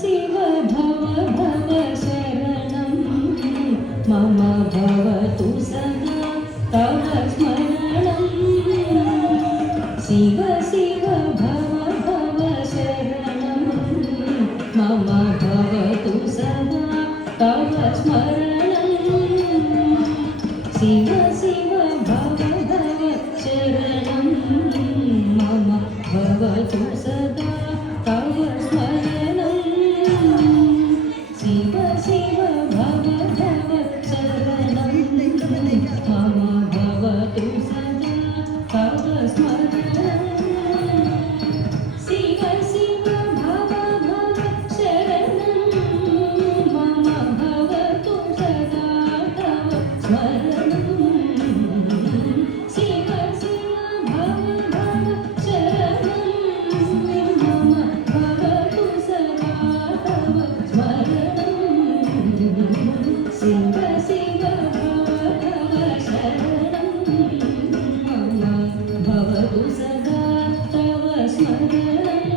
शिव भव भव शरणं मम भवतु सदा तव स्मरणं शिव शिव भव भव शरणं मम भवतु सदा तव स्मरणं शिव शिव भव भव शरणं मम भवतु सदा तव स्मरणं शिव शिव भव भव शरणं मम भवतु सदा तव स्मरणं शिव शिव भव भव शरणं मम भवतु सदा तव स्मरणं शिव शिव भव भव शरणं मम भवतु सदा तव स्मरणं शिव शिव भव भव शरणं मम भवतु सदा तव स्मरणं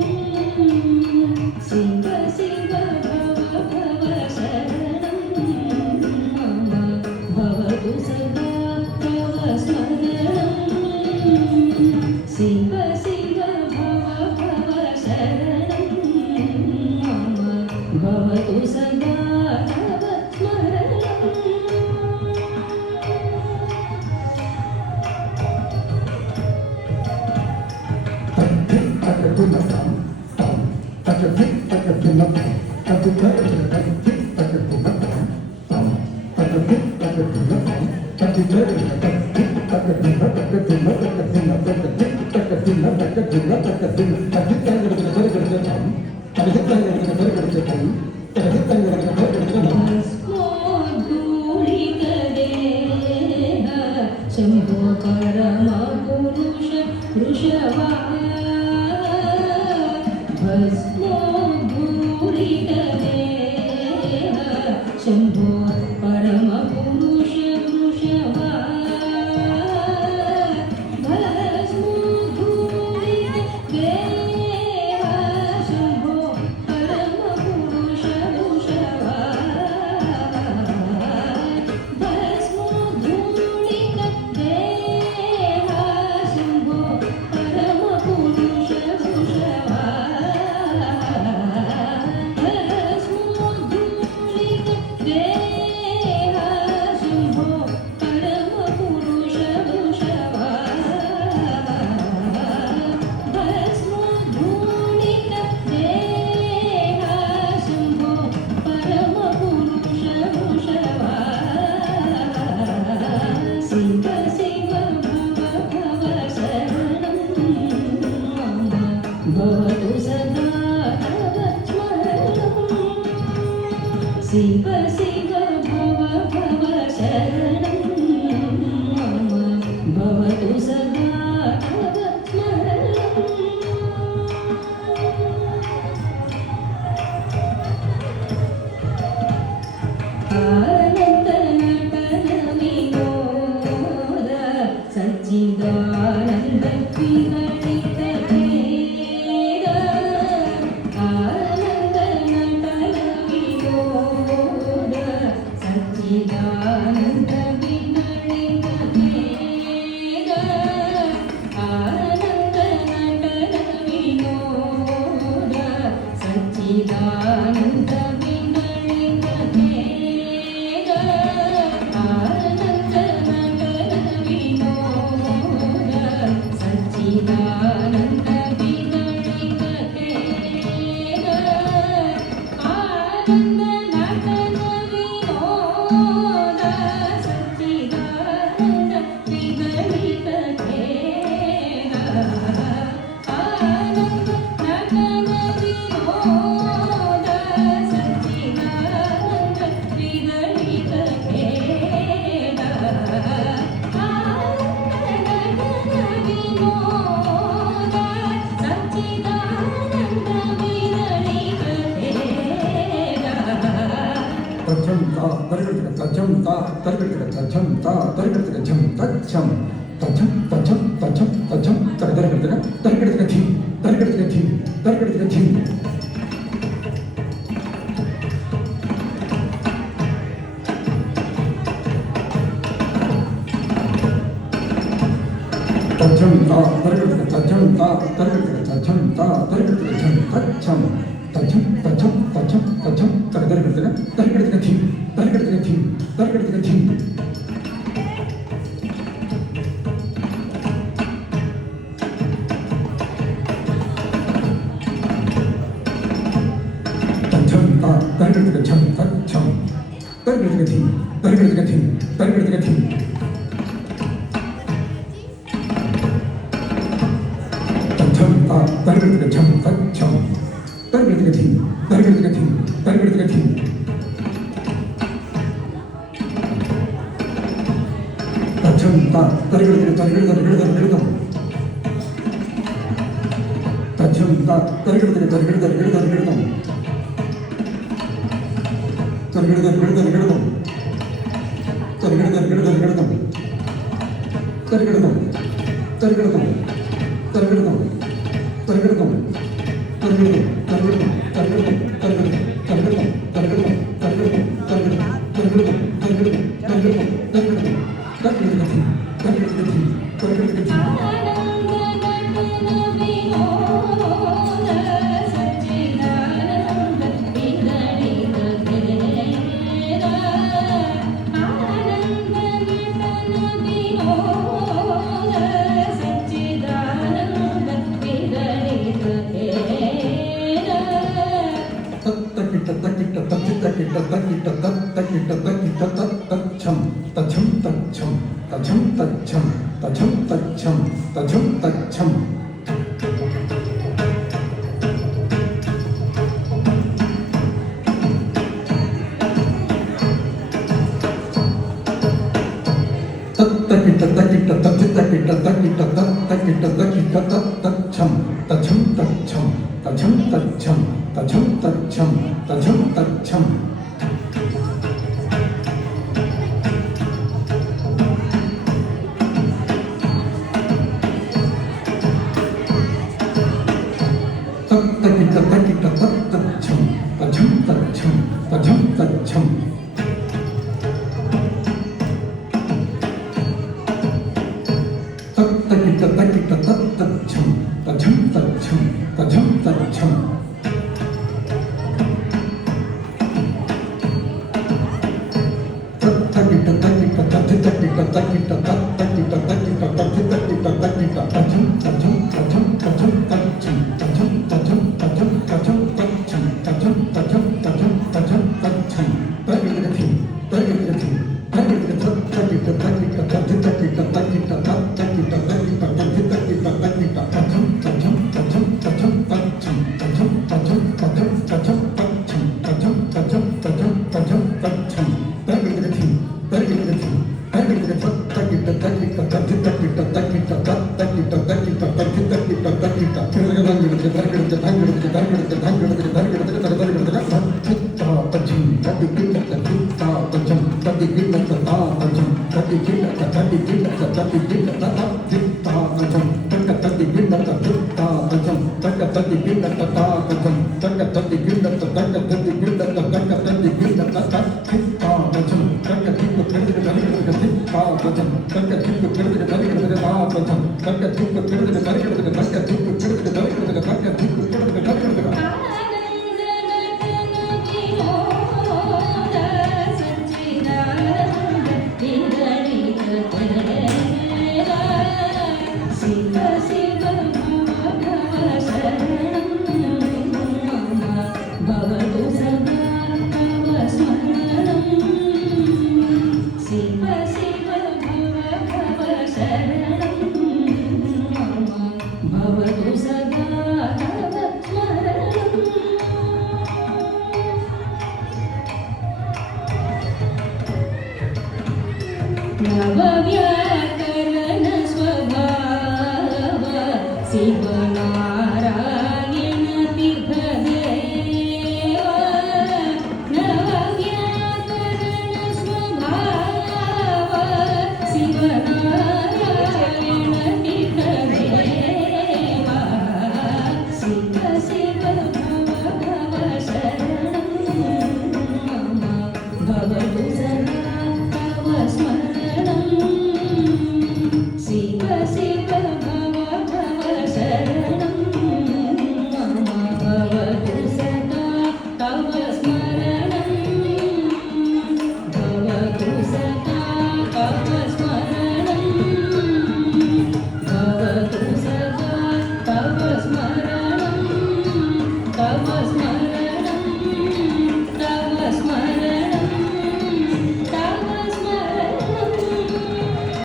शिव शिव भव भव शरणं मम भवतु सदा तव स्मरणं शिव शिव भव भव शरणं मम भवतु सदा तव भस्मोद्धूलितदेह शम्भो परमपुरुष वृषभा भस्मोद्धूलितदेह शम्भो परमपुरुष वृषभा भस्मोद्धूलितदेह शम्भो परमपुरुष वृषभा भस्मोद्धूलितदेह शम्भो परमपुरुष वृषभा भस्मोद्धूलितदेह शम्भो परमपुरुष वृषभा भस्मोद्धूलितदेह शम्भो परमपुरुष वृषभा शिव शिव भव भव शरणं मम भवतु सदा तव स्मरणं शिव शिव भव भव शरणं मम भवतु सदा तव स्मरणं अनन्तनटनविनोद ತರಿಗಿಡತಕ ತಚಂ ತಾ ತರಿಗಿಡತಕ ಝಂ ತಚ್ಚಂ ತಚಂ ತಚಂ ತಚಂ ತಚಂ ತರಿಗಿಡತಕ ತರಿಗಿಡತಕ ಧೀ ತರಿಗಿಡತಕ ಧೀ ತರಿಗಿಡತಕ ಧೀ तचम ता तरिगड़तक तचम ता तरिगड़तक तचम ता तरिगड़तक झम तचम तचम तचम तचम तचम तरिगड़तक तरिगड़तक धी तरिगड़तक धी तरिगड़तक धी तचम ता तरिगड़तक झम तचम तरिगड़तक धी तरिगड़तक धी तरिगड़तक धी तरिगड़तक झम तचम तरिगड़तक धी तरिगड़तक धी तरिगड़तक धी तचम ता तरिगड़तक तरिगड़तक तचम ता तरिगड़तक तरिगड़तक तरिगड़तक तरिगड़तक तरिगड़तक तरिगड़तक नवव्या